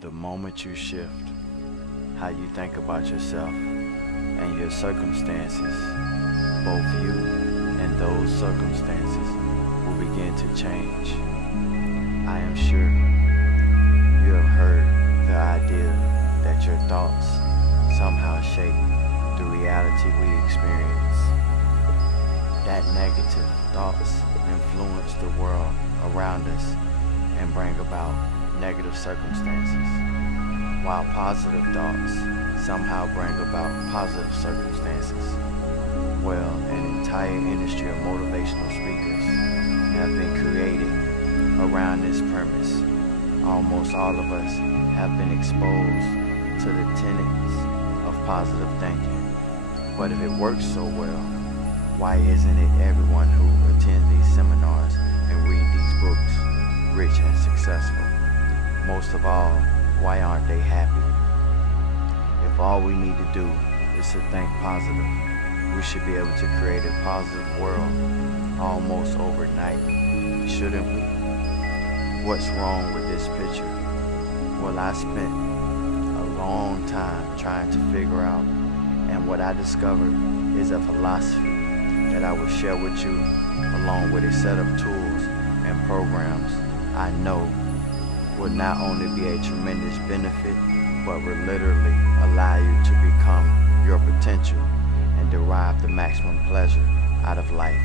The moment you shift how you think about yourself and your circumstances, both you and those circumstances will begin to change. I am sure you have heard the idea that your thoughts somehow shape the reality we experience. That negative thoughts influence the world around us and bring about negative circumstances, while positive thoughts somehow bring about positive circumstances. Well, an entire industry of motivational speakers have been created around this premise. Almost all of us have been exposed to the tenets of positive thinking. But if it works so well, why isn't it everyone who attends these seminars and read these books rich and successful? Most of all, why aren't they happy? If all we need to do is to think positive, we should be able to create a positive world almost overnight, shouldn't we? What's wrong with this picture? Well, I spent a long time trying to figure out, and what I discovered is a philosophy that I will share with you, along with a set of tools and programs I know will not only be a tremendous benefit, but will literally allow you to become your potential and derive the maximum pleasure out of life.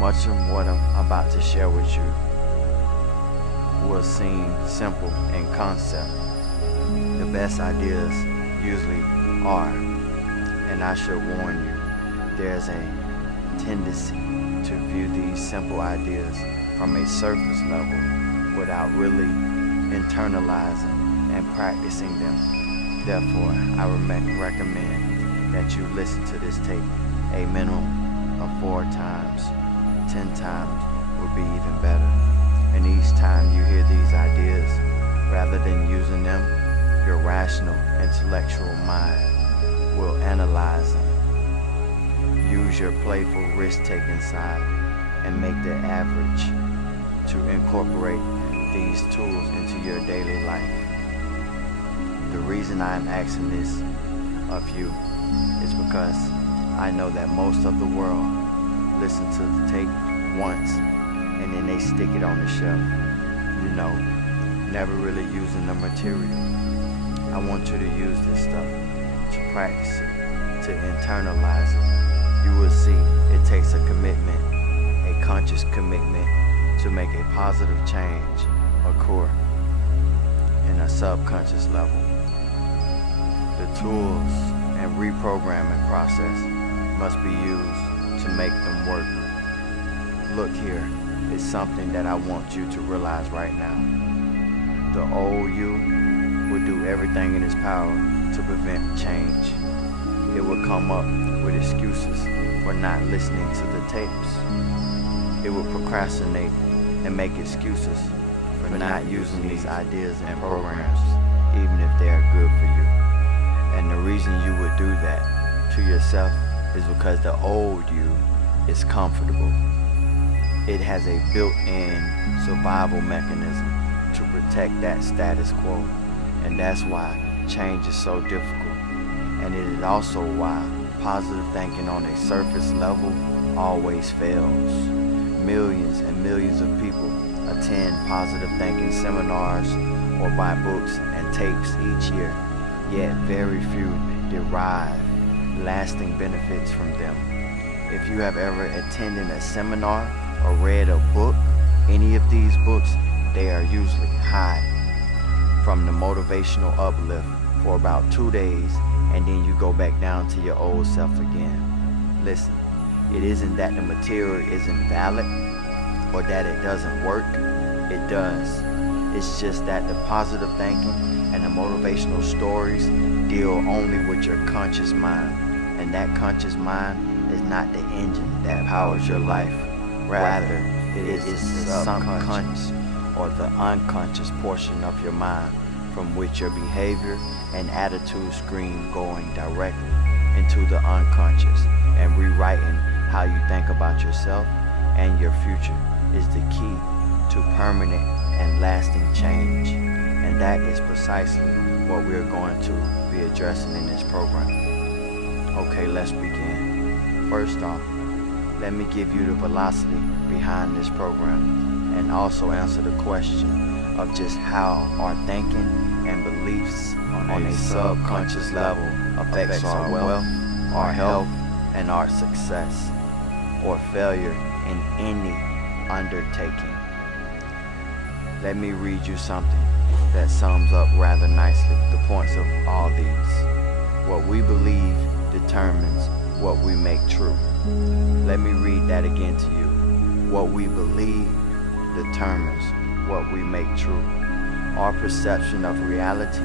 Much of what I'm about to share with you will seem simple in concept. The best ideas usually are, and I should warn you, there's a tendency to view these simple ideas from a surface level without really internalizing and practicing them. Therefore, I recommend that you listen to this tape a minimum of 4 times. 10 times would be even better. And each time you hear these ideas, rather than using them, your rational, intellectual mind will analyze them. Use your playful risk-taking side and make the average to incorporate these tools into your daily life. The reason I am asking this of you is because I know that most of the world listen to the tape once and then they stick it on the shelf, never really using the material. I want you to use this stuff, to practice it, to internalize it. You will see it takes a commitment, a conscious commitment to make a positive change occur in a subconscious level. The tools and reprogramming process must be used to make them work. Look here, it's something that I want you to realize right now. The old you will do everything in its power to prevent change. It will come up with excuses for not listening to the tapes. It will procrastinate and make excuses for not using these ideas and programs, even if they are good for you. And the reason you would do that to yourself is because the old you is comfortable. It has a built-in survival mechanism to protect that status quo. And that's why change is so difficult. And it is also why positive thinking on a surface level always fails. Millions and millions of people attend positive thinking seminars or buy books and tapes each year, yet very few derive lasting benefits from them. If you have ever attended a seminar or read a book, any of these books, they are usually high from the motivational uplift for about 2 days, and then you go back down to your old self again. Listen, it isn't that the material isn't valid or that it doesn't work. It does. It's just that the positive thinking and the motivational stories deal only with your conscious mind, and that conscious mind is not the engine that powers your life. Rather, it is the subconscious or the unconscious portion of your mind from which your behavior and attitude stream going directly into the unconscious, and rewriting how you think about yourself and your future is the key to permanent and lasting change. And that is precisely what we are going to be addressing in this program. Okay, let's begin. First off, let me give you the velocity behind this program and also answer the question of just how our thinking and beliefs on a subconscious level affects our wealth, our health, and our success or failure in any undertaking. Let me read you something that sums up rather nicely the points of all these. What we believe determines what we make true. Let me read that again to you. What we believe determines what we make true. Our perception of reality,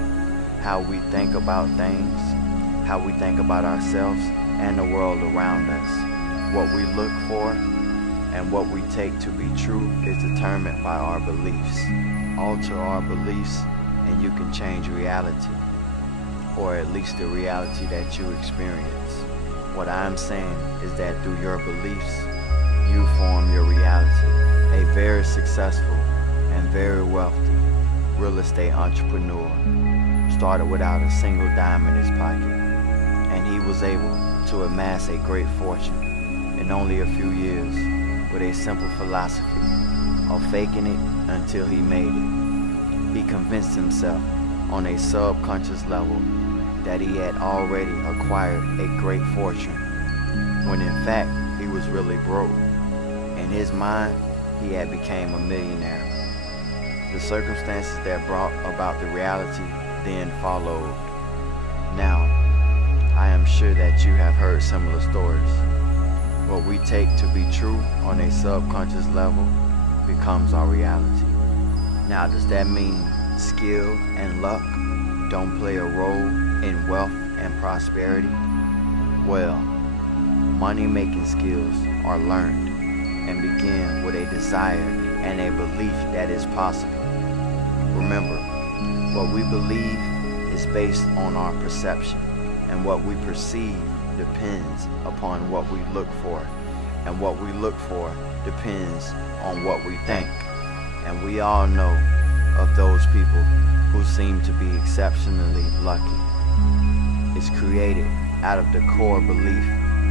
how we think about things, how we think about ourselves and the world around us. What we look for and what we take to be true is determined by our beliefs. Alter our beliefs and you can change reality, or at least the reality that you experience. What I'm saying is that through your beliefs, you form your reality. A very successful and very wealthy real estate entrepreneur started without a single dime in his pocket, and he was able to amass a great fortune in only a few years with a simple philosophy of faking it until he made it. He convinced himself on a subconscious level that he had already acquired a great fortune, when in fact he was really broke. In his mind, he had become a millionaire. The circumstances that brought about the reality then followed. Now, I am sure that you have heard similar stories. What we take to be true on a subconscious level becomes our reality. Now, does that mean skill and luck don't play a role in wealth and prosperity? Well, money-making skills are learned and begin with a desire and a belief that is possible. Remember, what we believe is based on our perception, and what we perceive depends upon what we look for, and what we look for depends on what we think. And we all know of those people who seem to be exceptionally lucky. It's created out of the core belief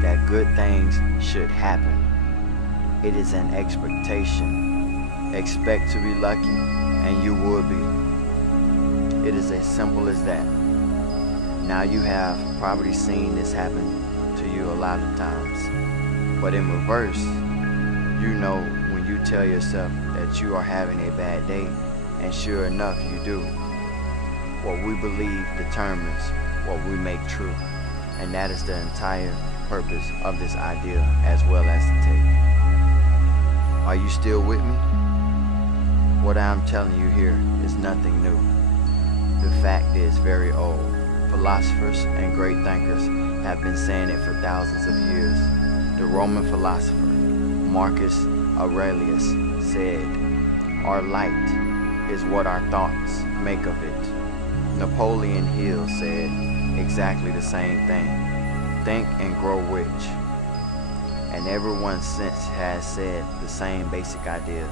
that good things should happen. It is an expectation. Expect to be lucky and you will be. It is as simple as that. Now you have probably seen this happen to you a lot of times. But in reverse, you know when you tell yourself that you are having a bad day, and sure enough you do. What we believe determines what we make true. And that is the entire purpose of this idea as well as the tape. Are you still with me? What I'm telling you here is nothing new. The fact is very old. Philosophers and great thinkers have been saying it for thousands of years. The Roman philosopher Marcus Aurelius said, "Our light is what our thoughts make of it." Napoleon Hill said exactly the same thing. Think and grow rich. And everyone since has said the same basic idea.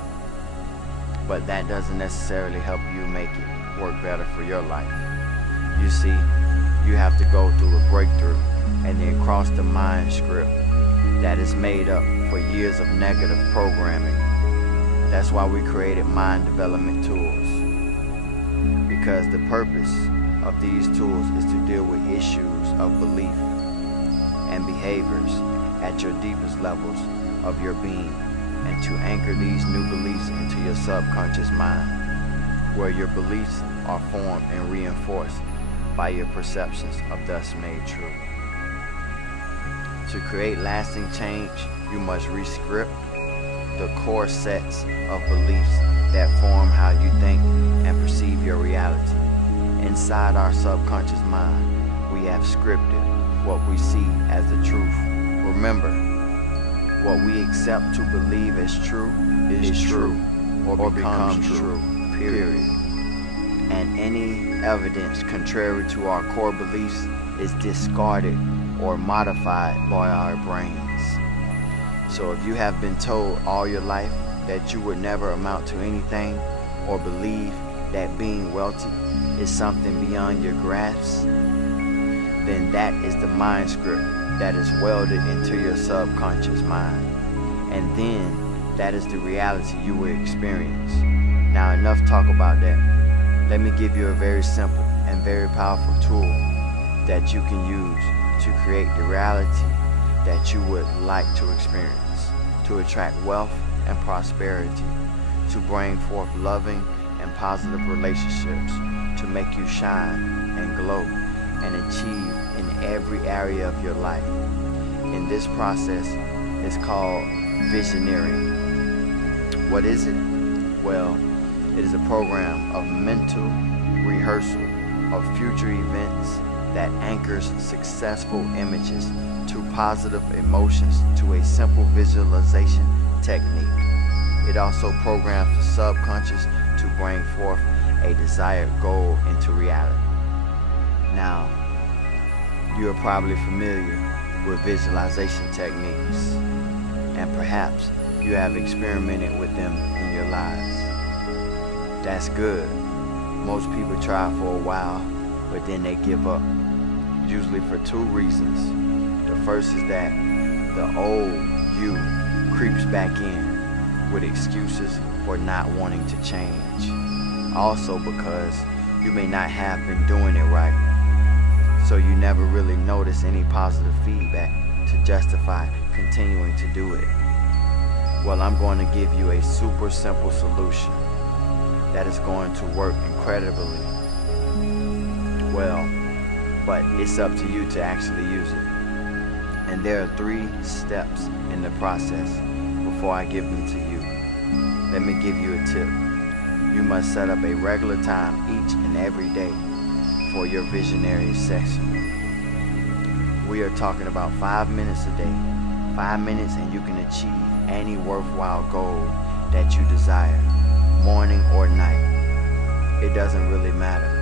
But that doesn't necessarily help you make it work better for your life. You see, you have to go through a breakthrough and then cross the mind script that is made up for years of negative programming. That's why we created mind development tools. Because the purpose of these tools is to deal with issues of belief and behaviors at your deepest levels of your being, and to anchor these new beliefs into your subconscious mind, where your beliefs are formed and reinforced by your perceptions of thus made true. To create lasting change, you must rescript the core sets of beliefs that form how you think and perceive your reality. Inside our subconscious mind, we have scripted what we see as the truth. Remember, what we accept to believe as true is true or becomes true, period. And any evidence contrary to our core beliefs is discarded or modified by our brains. So if you have been told all your life that you would never amount to anything, or believe that being wealthy is something beyond your grasp, then that is the mind script that is welded into your subconscious mind. And then that is the reality you will experience. Now, enough talk about that. Let me give you a very simple and very powerful tool that you can use to create the reality that you would like to experience, to attract wealth and prosperity, to bring forth loving and positive relationships, to make you shine and glow and achieve in every area of your life. In this process, it's called visioneering. What is it? Well, it is a program of mental rehearsal of future events that anchors successful images to positive emotions to a simple visualization technique. It also programs the subconscious to bring forth a desired goal into reality. Now, you are probably familiar with visualization techniques, and perhaps you have experimented with them in your lives. That's good. Most people try for a while, but then they give up, usually for two reasons. The first is that the old you creeps back in with excuses for not wanting to change. Also because you may not have been doing it right, so you never really notice any positive feedback to justify continuing to do it. Well, I'm going to give you a super simple solution that is going to work incredibly well, but it's up to you to actually use it. And there are 3 steps in the process before I give them to you. Let me give you a tip. You must set up a regular time each and every day for your visionary session. We are talking about 5 minutes a day. 5 minutes and you can achieve any worthwhile goal that you desire, morning or night. It doesn't really matter.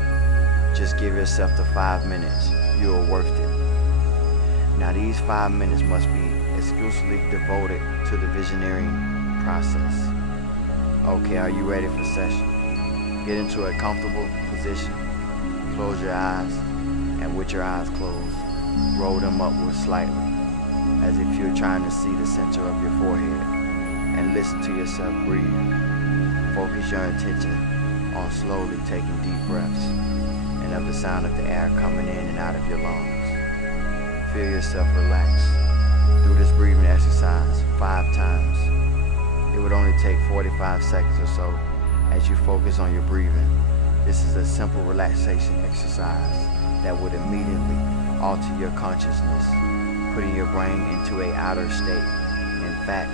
Just give yourself the 5 minutes. You are worth it. Now these 5 minutes must be exclusively devoted to the visioneering process. Okay, are you ready for session? Get into a comfortable position. Close your eyes, and with your eyes closed, roll them upward slightly, as if you're trying to see the center of your forehead, and listen to yourself breathe. Focus your attention on slowly taking deep breaths, and of the sound of the air coming in and out of your lungs. Feel yourself relax. Do this breathing exercise 5 times. It would only take 45 seconds or so as you focus on your breathing. This is a simple relaxation exercise that would immediately alter your consciousness, putting your brain into an outer state. In fact,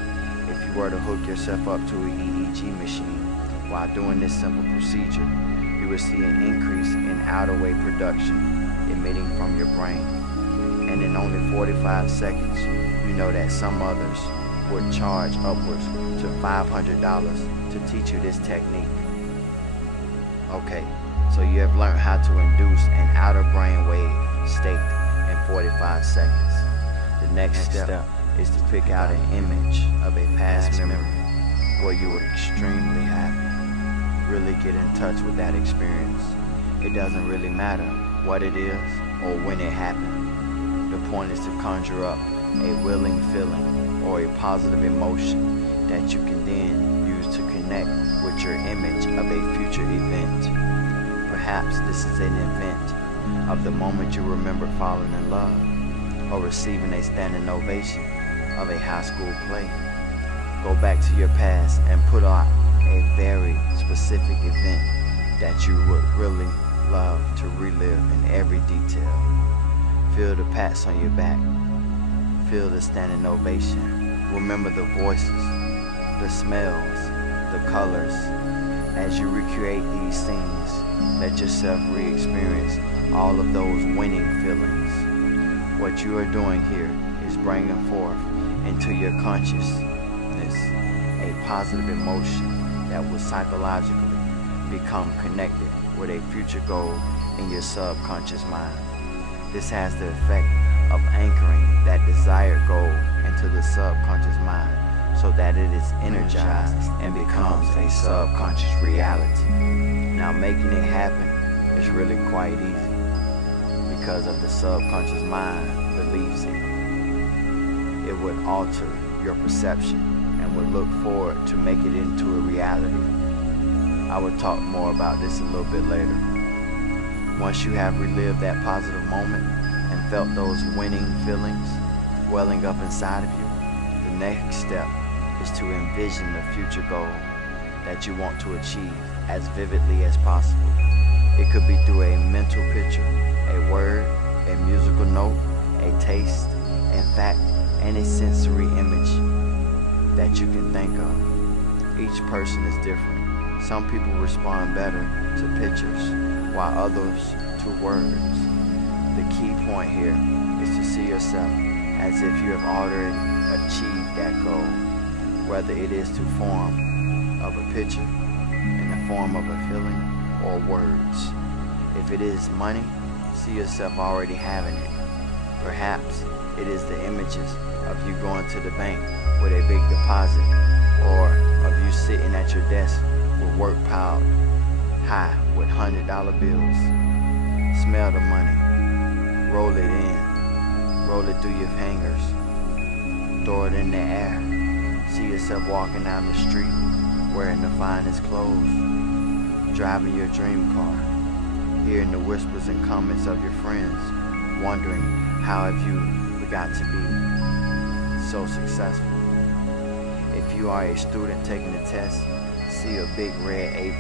if you were to hook yourself up to an EEG machine while doing this simple procedure, you would see an increase in outer wave production emitting from your brain. And in only 45 seconds, you know that some others would charge upwards to $500 to teach you this technique. Okay, so you have learned how to induce an outer brainwave state in 45 seconds. The next step is to pick out an image of a past memory where you were extremely happy. Really get in touch with that experience. It doesn't really matter what it is or when it happened. The point is to conjure up a willing feeling or a positive emotion that you can then use to connect with your image of a future event. Perhaps this is an event of the moment you remember falling in love or receiving a standing ovation of a high school play. Go back to your past and put out a very specific event that you would really love to relive in every detail. Feel the pats on your back. Feel the standing ovation. Remember the voices, the smells, the colors. As you recreate these scenes, let yourself re-experience all of those winning feelings. What you are doing here is bringing forth into your consciousness a positive emotion that will psychologically become connected with a future goal in your subconscious mind. This has the effect of anchoring that desired goal into the subconscious mind so that it is energized and becomes a subconscious reality. Now making it happen is really quite easy because of the subconscious mind believes it. It would alter your perception and would look forward to make it into a reality. I will talk more about this a little bit later. Once you have relived that positive moment and felt those winning feelings welling up inside of you, the next step is to envision the future goal that you want to achieve as vividly as possible. It could be through a mental picture, a word, a musical note, a taste, in fact, any sensory image that you can think of. Each person is different. Some people respond better to pictures, while others to words. The key point here is to see yourself as if you have already achieved that goal, whether it is to form of a picture, in the form of a feeling, or words. If it is money, see yourself already having it. Perhaps it is the images of you going to the bank with a big deposit, or of you sitting at your desk with work piled high with $100 bills. Smell the money, roll it in, roll it through your fingers, throw it in the air. See yourself walking down the street wearing the finest clothes, driving your dream car, hearing the whispers and comments of your friends, wondering how have you got to be so successful. If you are a student taking a test, see a big red A+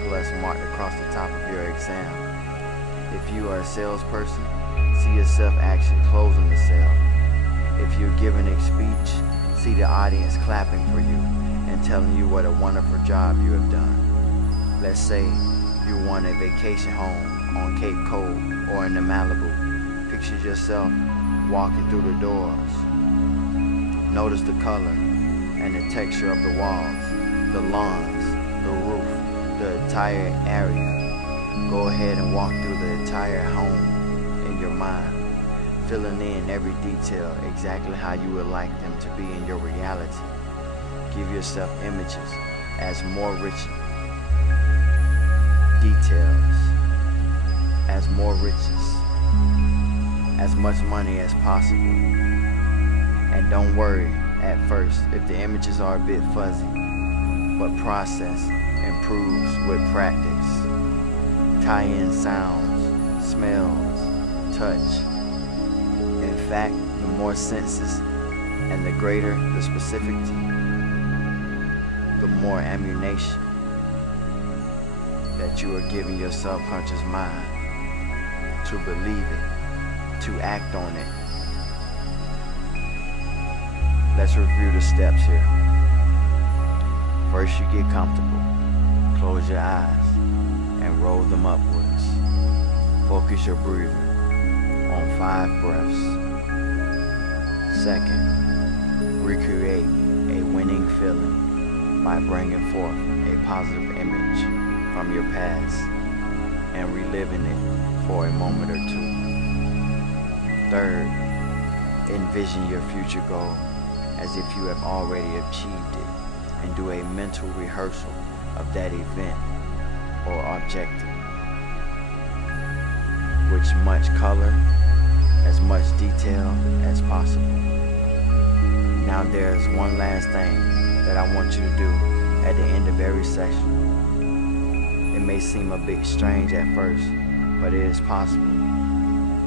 marked across the top of your exam. If you are a salesperson, see yourself actually closing the sale. If you're giving a speech, see the audience clapping for you and telling you what a wonderful job you have done. Let's say you want a vacation home on Cape Cod or in the Malibu. Picture yourself walking through the doors. Notice the color and the texture of the walls, the lawns, the roof, the entire area. Go ahead and walk through the entire home in your mind, filling in every detail exactly how you would like them to be in your reality. Give yourself images as more rich details, as more riches, as much money as possible. And don't worry at first if the images are a bit fuzzy, but process improves with practice. Tie in sounds, smells, touch. In fact, the more senses and the greater the specificity, the more ammunition that you are giving your subconscious mind to believe it, to act on it. Let's review the steps here. First, you get comfortable. Close your eyes and roll them upwards. Focus your breathing on 5 breaths. Second, recreate a winning feeling by bringing forth a positive image from your past and reliving it for a moment or two. Third, envision your future goal as if you have already achieved it and do a mental rehearsal of that event or objective. With much color, as much detail as possible. Now there's one last thing that I want you to do at the end of every session. It may seem a bit strange at first, but it is possible.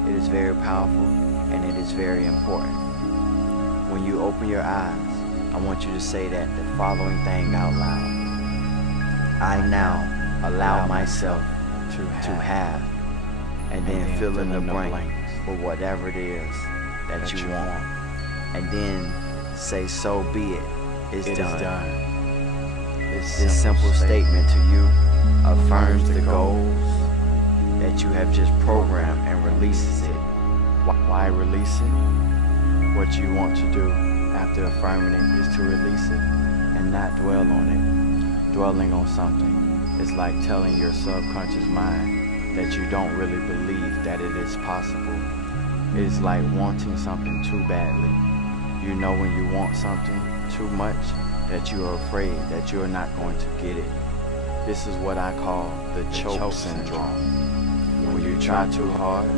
It is very powerful and it is very important. When you open your eyes, I want you to say the following thing out loud. I now allow myself to have, and then fill in the blank with whatever it is that you want. And then say, so be it. It's done. This simple statement to you affirms the goals that you have just programmed and releases it. Why release it? What you want to do after affirming it is to release it and not dwell on it. Dwelling on something is like telling your subconscious mind that you don't really believe that it is possible. It is like wanting something too badly. You know when you want something too much that you are afraid that you are not going to get it. This is what I call the choke syndrome. When you try too hard,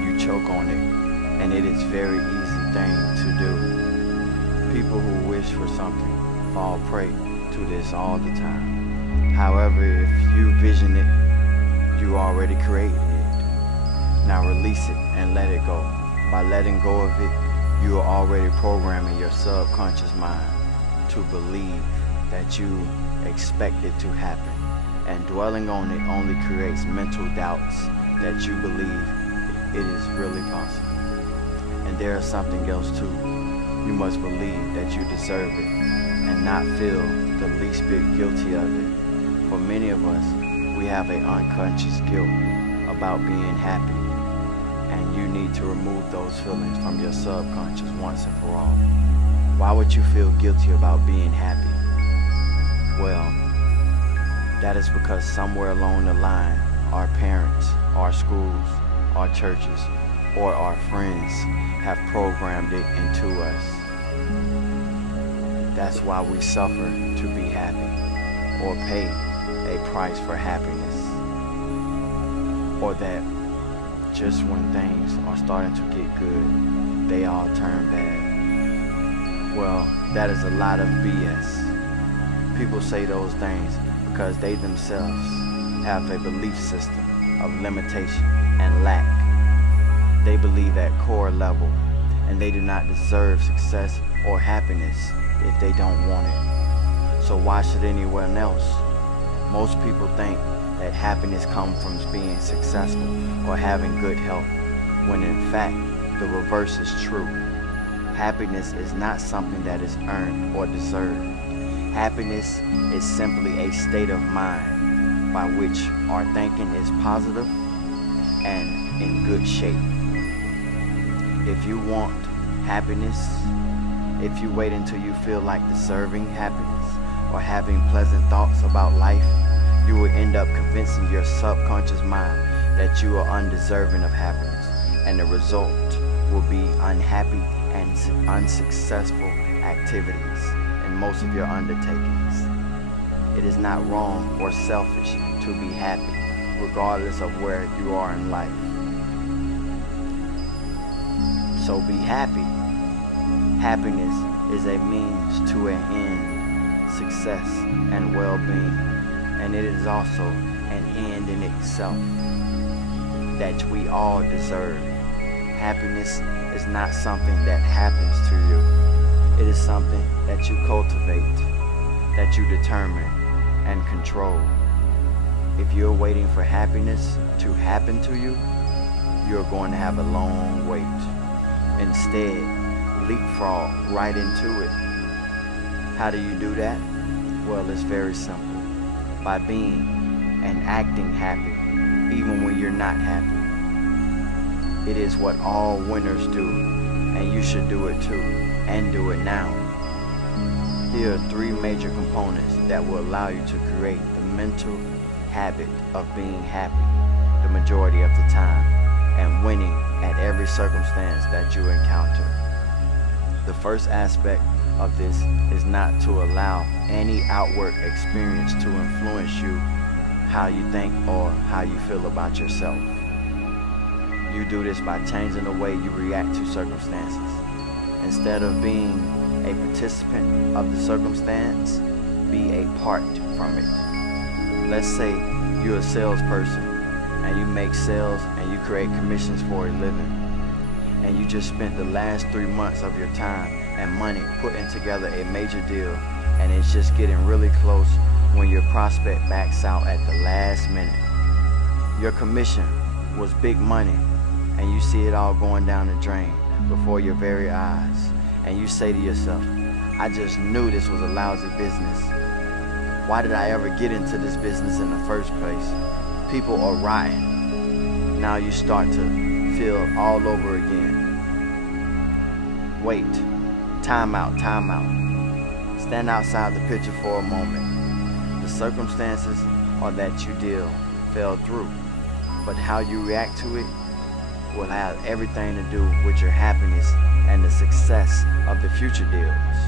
you choke on it, and it is very easy thing to do. People who wish for something fall prey to this all the time. However, if you vision it, you already created it. Now release it and let it go. By letting go of it, you are already programming your subconscious mind to believe that you expect it to happen. And dwelling on it only creates mental doubts that you believe it is really possible. And there is something else too. You must believe that you deserve it and not feel the least bit guilty of it. For many of us, we have an unconscious guilt about being happy, and you need to remove those feelings from your subconscious once and for all. Why would you feel guilty about being happy? Well, that is because somewhere along the line, our parents, our schools, our churches, or our friends have programmed it into us. That's why we suffer to be happy, or pay a price for happiness, or that just when things are starting to get good, they all turn bad. Well, that is a lot of BS. People say those things because they themselves have a belief system of limitation and lack. They believe at core level, and they do not deserve success or happiness if they don't want it. So why should anyone else? Most people think that happiness comes from being successful or having good health, when in fact the reverse is true. Happiness is not something that is earned or deserved. Happiness is simply a state of mind by which our thinking is positive and in good shape. If you want happiness, if you wait until you feel like deserving happiness or having pleasant thoughts about life, you will end up convincing your subconscious mind that you are undeserving of happiness, and the result will be unhappy and unsuccessful activities in most of your undertakings. It is not wrong or selfish to be happy, regardless of where you are in life. So be happy. Happiness is a means to an end, success and well-being, and it is also an end in itself that we all deserve. Happiness is not something that happens to you. It is something that you cultivate, that you determine and control. If you're waiting for happiness to happen to you, you're going to have a long wait. Instead, leapfrog right into it. How do you do that? Well, it's very simple. By being and acting happy, even when you're not happy. It is what all winners do, and you should do it too, and do it now. Here are 3 major components that will allow you to create the mental habit of being happy the majority of the time and winning at every circumstance that you encounter. The first aspect of this is not to allow any outward experience to influence you, how you think or how you feel about yourself. You do this by changing the way you react to circumstances. Instead of being a participant of the circumstance, be a part from it. Let's say you're a salesperson and you make sales and you create commissions for a living, and you just spent the last 3 months of your time and money putting together a major deal, and it's just getting really close when your prospect backs out at the last minute. Your commission was big money, and you see it all going down the drain before your very eyes, and you say to yourself, I just knew this was a lousy business. Why did I ever get into this business in the first place? People are rotten. Now you start to feel all over again. Wait, time out. Stand outside the picture for a moment. The circumstances or that you deal fell through, but how you react to it will have everything to do with your happiness and the success of the future deals.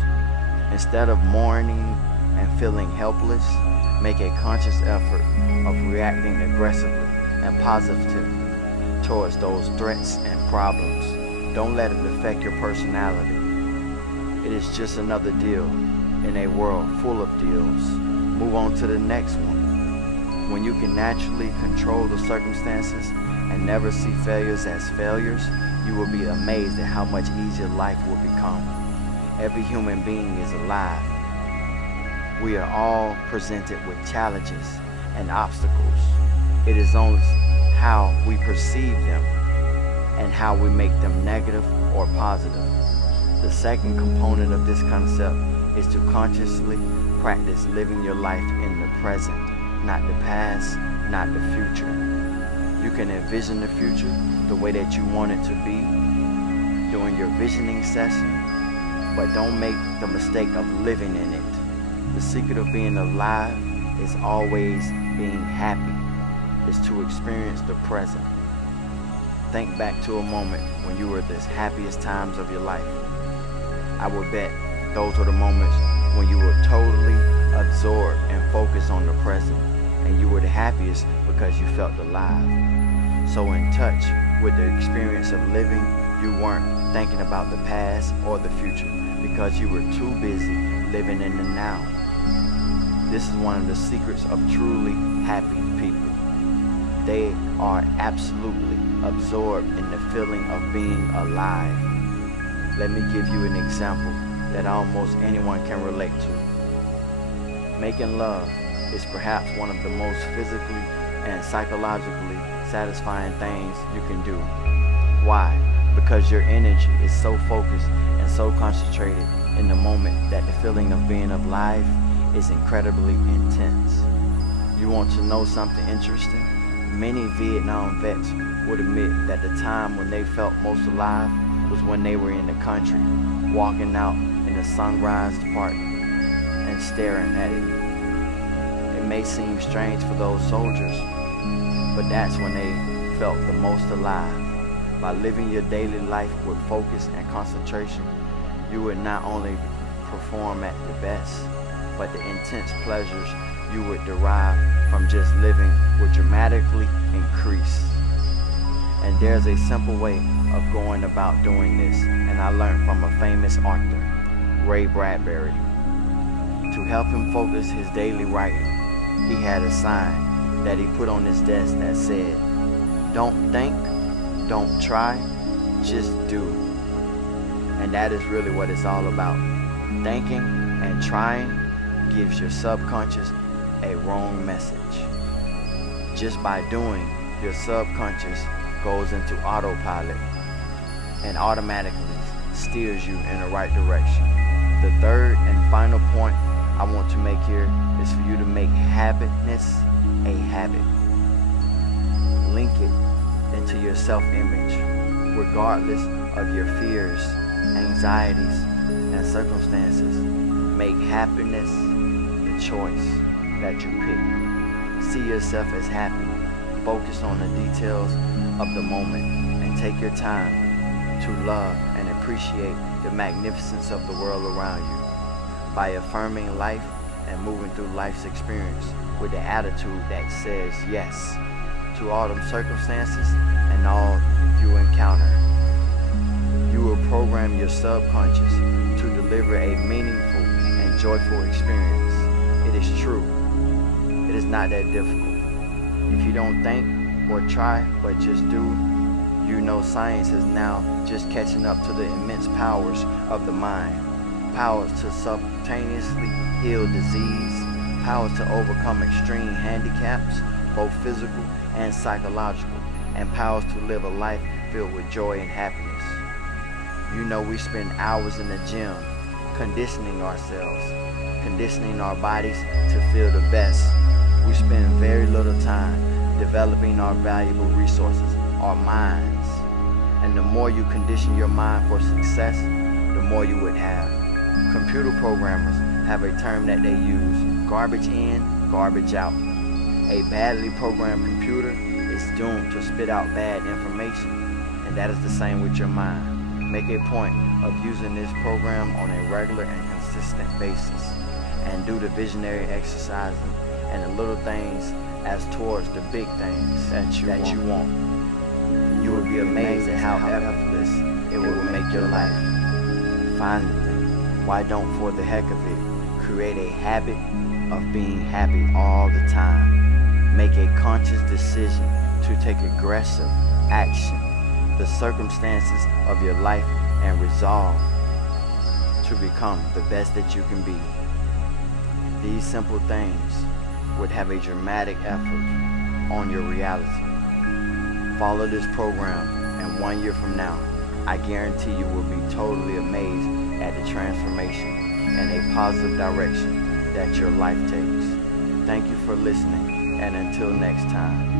Instead of mourning and feeling helpless, Make a conscious effort of reacting aggressively and positively towards those threats and problems. Don't let it affect your personality. It is just another deal in a world full of deals. Move on to the next one. When you can naturally control the circumstances and never see failures as failures, you will be amazed at how much easier life will become. Every human being is alive. We are all presented with challenges and obstacles. It is only how we perceive them and how we make them negative or positive. The second component of this concept is to consciously practice living your life in the present, not the past, not the future. You can envision the future the way that you want it to be during your visioning session, but don't make the mistake of living in it. The secret of being alive is always being happy, is to experience the present. Think back to a moment when you were at the happiest times of your life. I would bet those were the moments when you were totally absorbed and focused on the present, and you were the happiest because you felt alive. So in touch with the experience of living, you weren't thinking about the past or the future because you were too busy living in the now. This is one of the secrets of truly happy people. They are absolutely absorbed in the feeling of being alive. Let me give you an example that almost anyone can relate to. Making love is perhaps one of the most physically and psychologically satisfying things you can do. Why? Because your energy is so focused and so concentrated in the moment that the feeling of being alive is incredibly intense. You want to know something interesting? Many Vietnam vets would admit that the time when they felt most alive was when they were in the country, walking out in the sunrise park and staring at it. It may seem strange for those soldiers, but that's when they felt the most alive. By living your daily life with focus and concentration, you would not only perform at the best, but the intense pleasures you would derive from just living would dramatically increase. And there's a simple way of going about doing this, and I learned from a famous author, Ray Bradbury. To help him focus his daily writing, he had a sign that he put on his desk that said, "Don't think, don't try, just do." And that is really what it's all about. Thinking and trying gives your subconscious a wrong message. Just by doing, your subconscious goes into autopilot and automatically steers you in the right direction. The third and final point I want to make here is for you to make happiness a habit. Link it into your self-image, regardless of your fears, anxieties, and circumstances. Make happiness the choice that you pick. See yourself as happy. Focus on the details of the moment and take your time to love and appreciate the magnificence of the world around you. By affirming life and moving through life's experience with the attitude that says yes to all them circumstances and all you encounter, you will program your subconscious to deliver a meaningful and joyful experience. It is true. It is not that difficult. If you don't think or try, but just do, you know science is now just catching up to the immense powers of the mind. Powers to simultaneously heal disease, powers to overcome extreme handicaps, both physical and psychological, and powers to live a life filled with joy and happiness. You know we spend hours in the gym conditioning ourselves, conditioning our bodies to feel the best. We spend very little time developing our valuable resources, our minds. And the more you condition your mind for success, the more you would have. Computer programmers have a term that they use: garbage in, garbage out. A badly programmed computer is doomed to spit out bad information, and that is the same with your mind. Make a point of using this program on a regular and consistent basis, and do the visionary exercising and the little things as towards the big things that you want. You will be amazed at how effortless it will make your life. Finally, why don't, for the heck of it, create a habit of being happy all the time? Make a conscious decision to take aggressive action, the circumstances of your life, and resolve to become the best that you can be. These simple things would have a dramatic effect on your reality. Follow this program, and 1 year from now, I guarantee you will be totally amazed at the transformation and a positive direction that your life takes. Thank you for listening, and until next time.